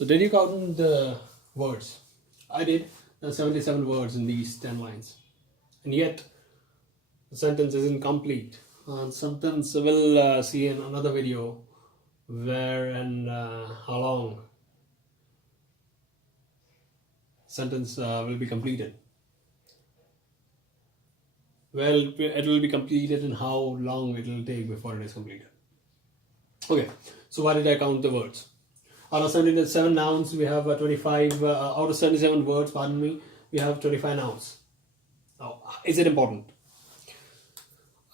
So did you count the words? I did. There are 77 words in these 10 lines. And yet, the sentence isn't complete. And sentence we'll see in another video where and how long sentence will be completed. Well, it will be completed and how long it will take before it is completed. Okay, so why did I count the words? Out of 77 nouns, we have 25, out of 77 words, pardon me, we have 25 nouns. Now, is it important?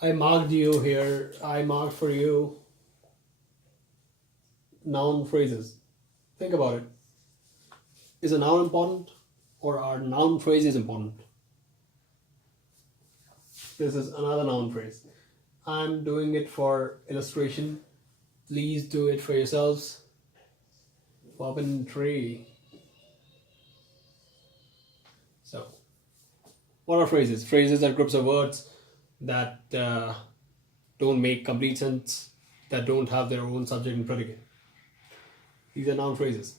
I marked you here, I marked for you noun phrases. Think about it. Is a noun important or are noun phrases important? This is another noun phrase. I'm doing it for illustration. Please do it for yourselves. Bobbin tree. So, what are phrases? Phrases are groups of words that don't make complete sense, that don't have their own subject and predicate. These are noun phrases.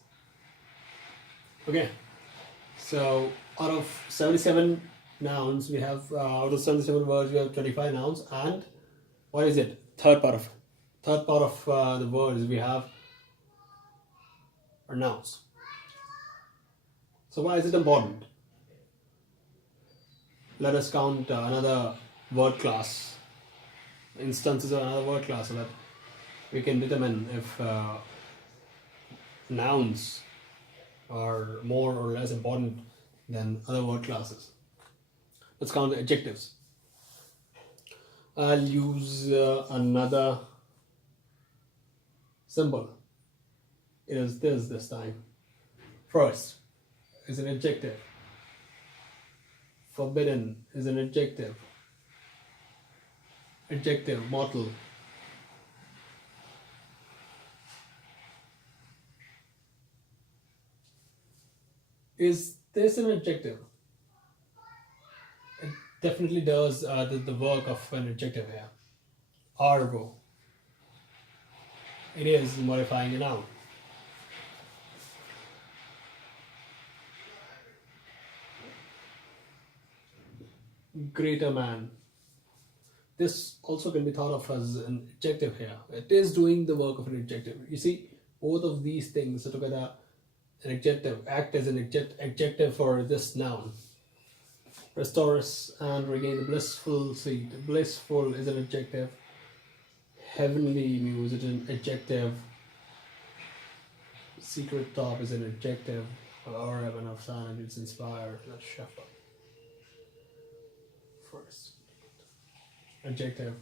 Okay, so out of 77 nouns, we have out of 77 words, we have 25 nouns, and what is it? Third part of the words we have are nouns. So why is it important? Let us count another word class, instances of another word class, so that we can determine if nouns are more or less important than other word classes. Let's count the adjectives. I'll use another symbol. It is this time. First is an adjective. Forbidden is an adjective. Adjective, mortal. Is this an adjective? It definitely does the work of an adjective here. Argo. It is modifying a noun. Greater man. This also can be thought of as an adjective here. It is doing the work of an adjective. You see, both of these things together, an adjective, act as an adjective for this noun. Restore us and regain the blissful seat. Blissful is an adjective. Heavenly muse is an adjective. Secret top is an adjective. Or heaven of silence, it's inspired. Let's shuffle. First, adjective.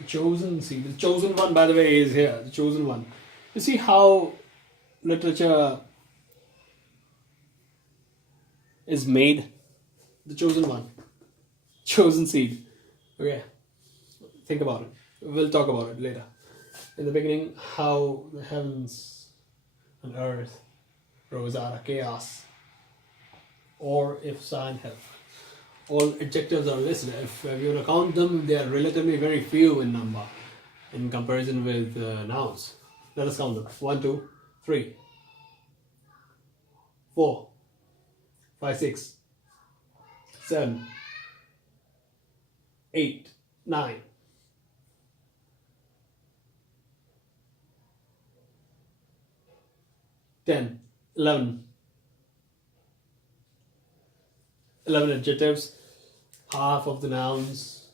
The chosen seed. The chosen one, by the way, is here. The chosen one. You see how literature is made? The chosen one. Chosen seed. Okay. Think about it. We'll talk about it later. In the beginning, how the heavens and earth rose out of chaos. Or if sign help. All adjectives are listed. If you were to count them, they are relatively very few in number in comparison with nouns. Let us count them. 1, 2, 3, 4, 5, 6, 7, 8, 9, 10, 11. 11 adjectives, half of the nouns,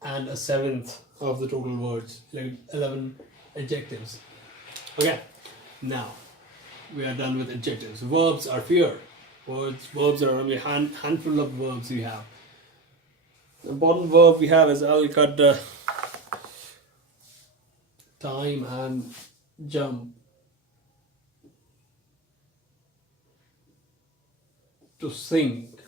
and a seventh of the total words. 11 adjectives. Okay, now we are done with adjectives. Verbs are fewer. Verbs are only a handful of verbs we have. The important verb we have is I'll cut the time and jump. To sing.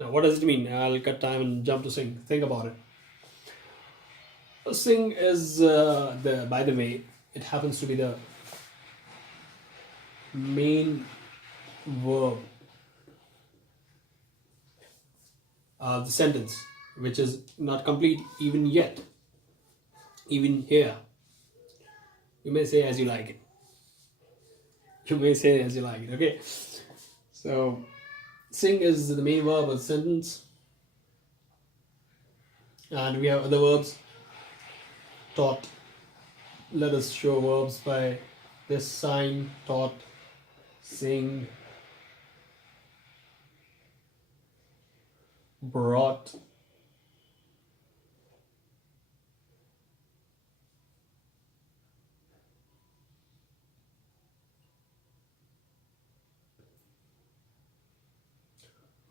Now, what does it mean? I'll cut time and jump to sing. Think about it. Sing is by the way, it happens to be the main verb of the sentence, which is not complete even yet. Even here, you may say as you like it. You may say as you like it. Okay. So sing is the main verb of the sentence, and we have other verbs. Taught. Let us show verbs by this sign. Taught, sing, brought,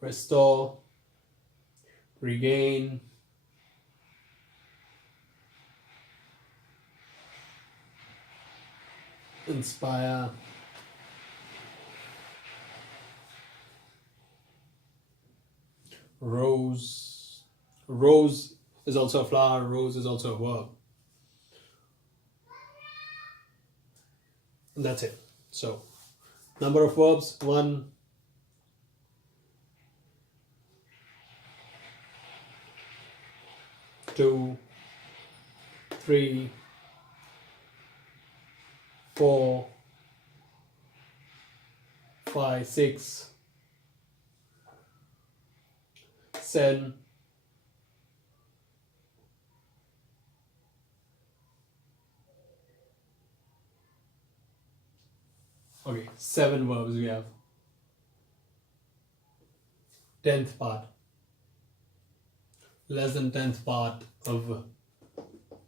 restore, regain, inspire, rose. Rose is also a flower, rose is also a verb. And that's it. So, number of verbs 1, 2, 3, 4, 5, 6, 7, 7 verbs we have. 10th part. Less than 10th part of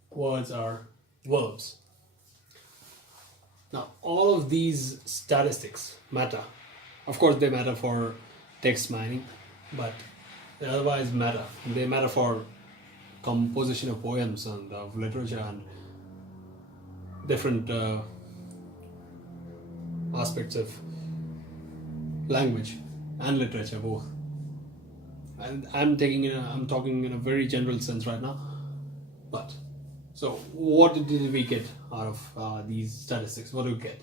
words are verbs. Now, all of these statistics matter. Of course, they matter for text mining, but they otherwise matter. They matter for composition of poems and of literature and different aspects of language and literature both. And I'm talking in a very general sense right now. But so, what did we get out of these statistics? What do we get?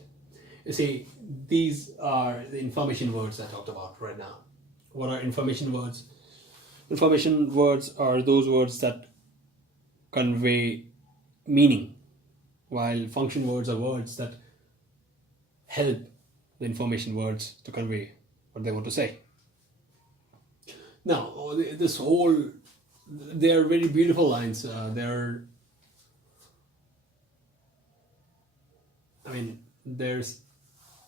You see, these are the information words I talked about right now. What are information words? Information words are those words that convey meaning, while function words are words that help the information words to convey what they want to say. Now, they are very beautiful lines. There's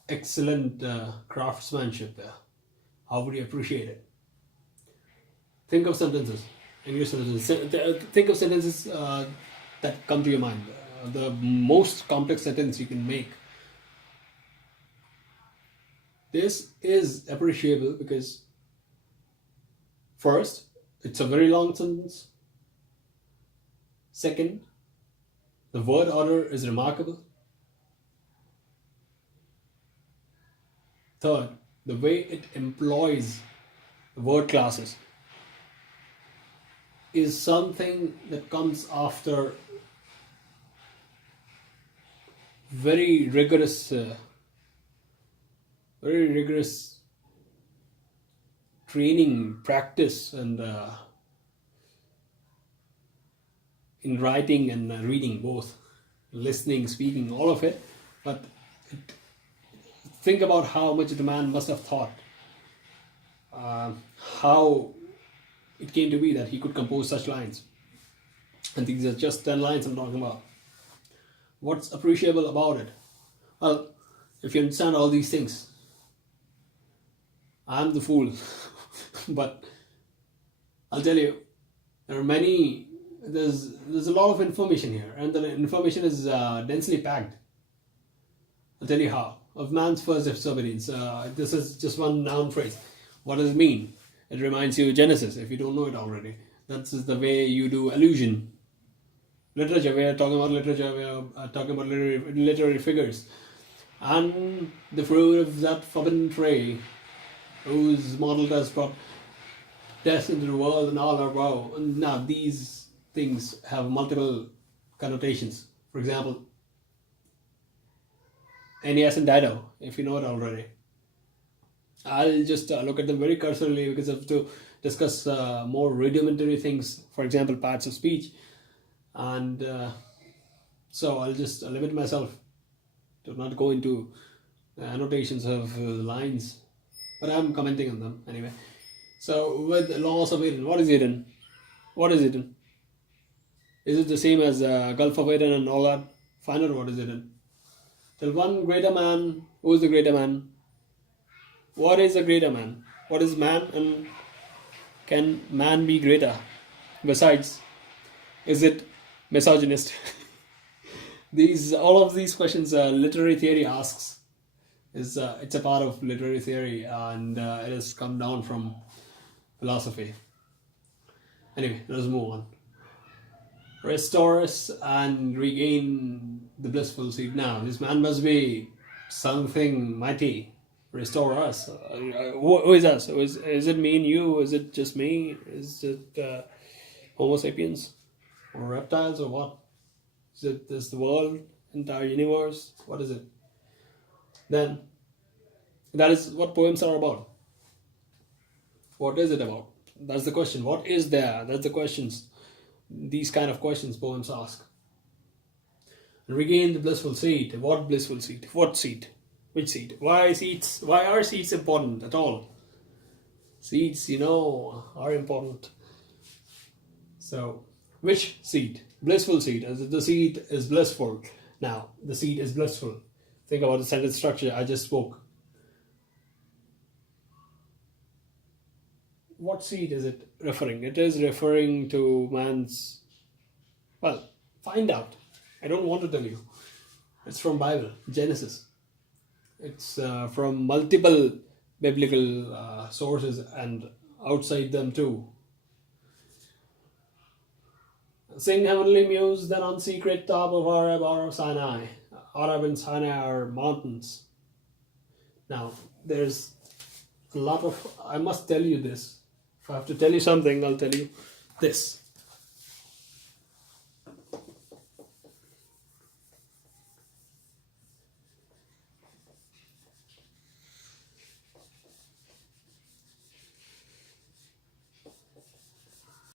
excellent craftsmanship there. How would you appreciate it? Think of sentences, English sentences. Think of sentences that come to your mind. The most complex sentence you can make. This is appreciable because, first, it's a very long sentence. Second, the word order is remarkable. Third, the way it employs the word classes is something that comes after very rigorous training, practice, and in writing and reading, both listening, speaking, all of it. But think about how much the man must have thought, how it came to be that he could compose such lines. And these are just 10 lines I'm talking about. What's appreciable about it? Well, if you understand all these things, I'm the fool. But I'll tell you, there's a lot of information here, and the information is densely packed. I'll tell you how. Of man's first disobedience. This is just one noun phrase. What does it mean? It reminds you of Genesis, if you don't know it already. That's the way you do allusion. Literature, we are talking about literature, we are talking about literary figures. And the fruit of that forbidden tree, whose model has brought death into the world and all our woe. And now these things have multiple connotations. For example, Aeneas and Dido, if you know it already. I'll just look at them very cursorily because I have to discuss more rudimentary things, for example, parts of speech. And So I'll just limit myself to not go into annotations of the lines, but I'm commenting on them anyway. So with laws of Eden, what is Eden? What is Eden? Is it the same as Gulf of Eden and all that? Find out what is Eden. Till one greater man. Who is the greater man? What is a greater man? What is man, and can man be greater? Besides, is it misogynist? All of these questions literary theory asks. It's a part of literary theory, and it has come down from philosophy. Anyway, let's move on. Restore us and regain the blissful seed. Now, this man must be something mighty. Restore us. Who is us? Is it me and you? Is it just me? Is it Homo sapiens? Or reptiles, or what? Is the world, entire universe? What is it? Then, that is what poems are about. What is it about? That's the question. What is there? That's the questions. These kind of questions poems ask. Regain the blissful seed. What blissful seed? What seed? Which seed? Why seeds? Why are seeds important at all? Seeds, are important. So, which seed? Blissful seed. As the seed is blissful. Now, the seed is blissful. Think about the sentence structure I just spoke. What seed is it referring? It is referring to man's... Well, find out. I don't want to tell you. It's from Bible, Genesis. It's from multiple biblical sources and outside them too. Sing heavenly muse then on secret top of Arab or Sinai. Arab and Sinai are mountains. Now, there's a lot of... I must tell you this. If I have to tell you something, I'll tell you this.